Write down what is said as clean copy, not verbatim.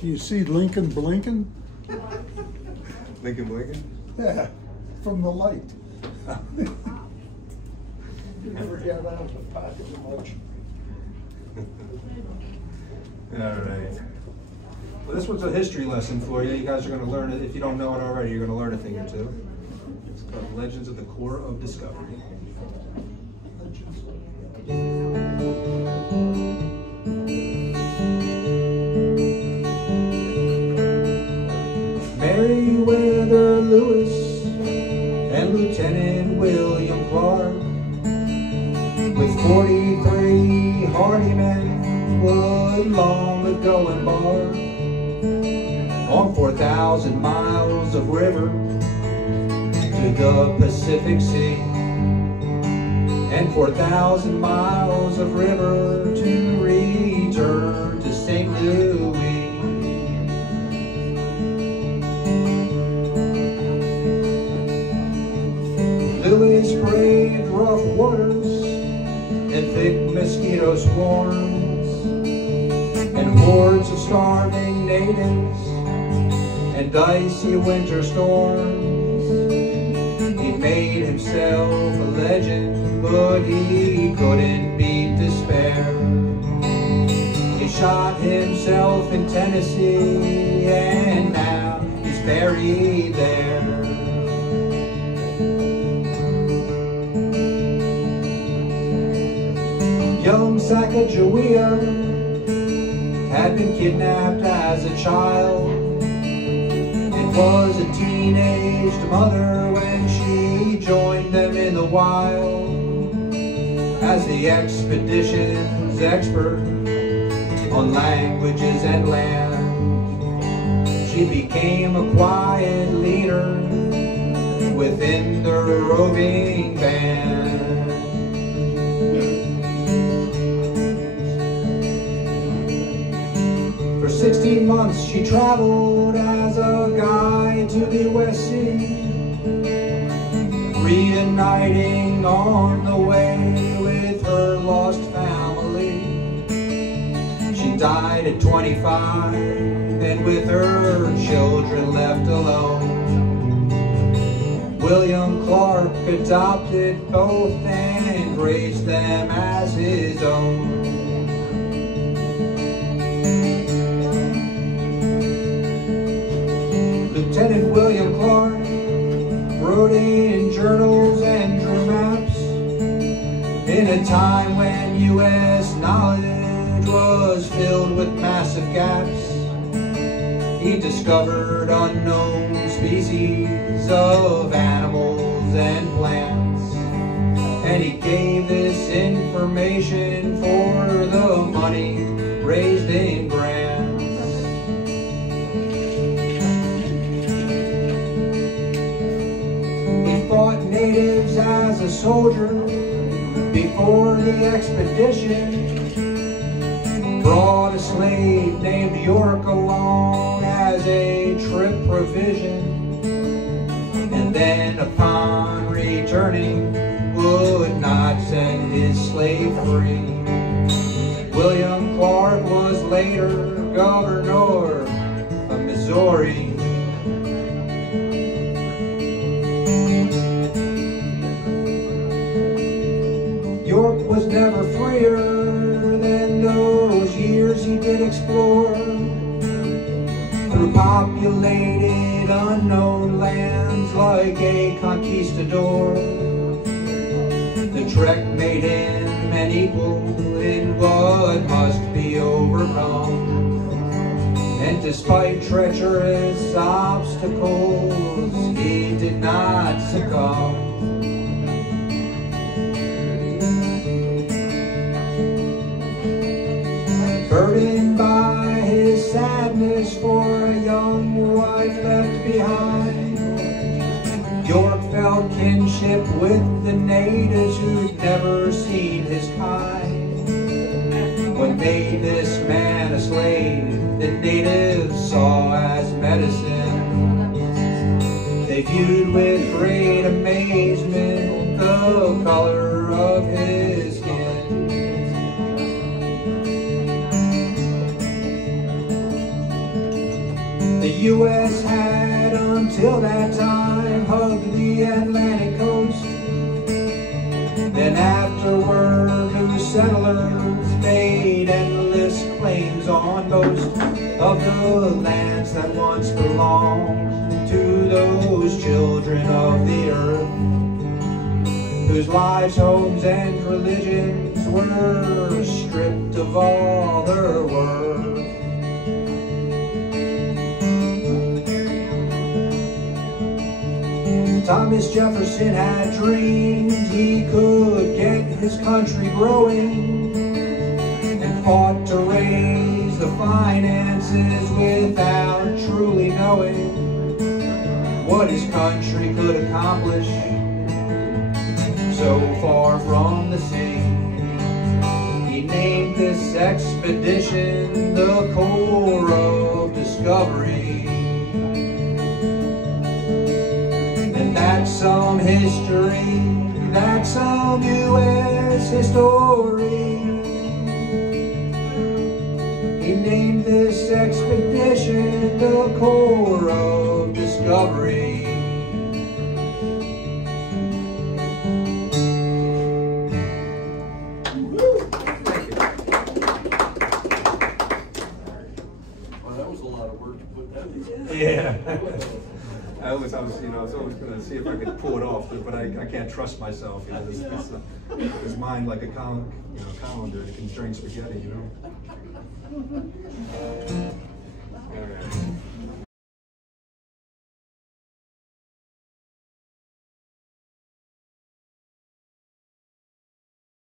You see Lincoln blinking? Lincoln blinking? Yeah, from the light. You never get out of the pocket much. All right. Well, this one's a history lesson for you. You guys are going to learn it. If you don't know it already, you're going to learn a thing or two. It's called Legends of the Corps of Discovery. Meriwether Lewis and Lieutenant William Clark, with 43 hardy men, would long ago embark on 4,000 miles of river to the Pacific Sea, and 4,000 miles of river to return to St. Louis. Lewis braved rough waters and thick mosquito swarms and hordes of starving natives and dicey winter storms. He made himself a legend, but he couldn't beat despair. He shot himself in Tennessee, and now he's buried there. Young Sacagawea had been kidnapped as a child and was a teenaged mother when she joined them in the wild. As the expedition's expert on languages and land, she became a quiet leader within the roving band. For 16 months she traveled as a guide to the West Sea, reuniting on the way with her lost family. She died at 25 and with her children left alone. William Clark adopted both and raised them as his own. Lieutenant William Clark wrote in journals and drew maps in a time when U.S. knowledge was filled with massive gaps. He discovered unknown species of animals and plants, and he gave this information for the money raised in grants. Fought natives as a soldier before the expedition, brought a slave named York along as a trip provision, and then upon returning would not set his slave free. William Clark was later governor of Missouri. York was never freer than those years he did explore through populated unknown lands like a conquistador. The trek made him an equal in what must be overcome, and despite treacherous obstacles he did not succumb. Burdened by his sadness for a young wife left behind, York felt kinship with the natives who'd never seen his kind. What made this man a slave, the natives saw as medicine. They viewed with great amazement the color of his skin. U.S. had until that time hugged the Atlantic coast. Then afterward, new settlers made endless claims on most of the lands that once belonged to those children of the earth, whose lives, homes, and religions were stripped of all their worth. Thomas Jefferson had dreamed he could get his country growing, and fought to raise the finances without truly knowing what his country could accomplish so far from the sea. He named this expedition the Corps of Discovery. And that's some history, that's some U.S. history. He named this expedition the Corps of Discovery. Yeah. I was, you know, I was always going to see if I could pull it off, but I can't trust myself. You know, his mind like a colander that can drain spaghetti. You know. All right.